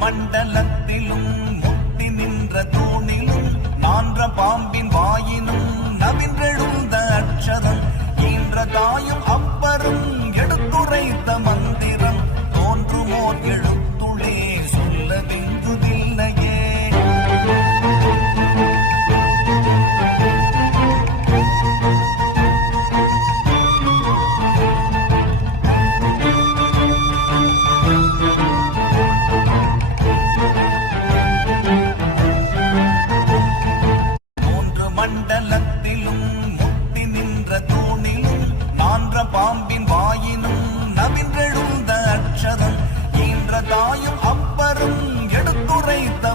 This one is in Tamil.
மண்டலத்திலும் முட்டி நின்ற தூணிலும் நான்ற பாம்பின் வாயினும் நவின்றெழுந்த அட்சதம் ஈன்ற தாயும் அப்பரும் எடுத்துரைத்த மந்திரம் தோன்றுமோர் எழுத்துளே சொல்ல விங்குதில்லையே. மண்டலத்திலும் முட்டி நின்ற தூணிலும் நான்ற பாம்பின் வாயினும் நவின்றெழுந்த அட்சதம் ஈன்ற தாயும் அப்பரும் எடுத்துரைத்த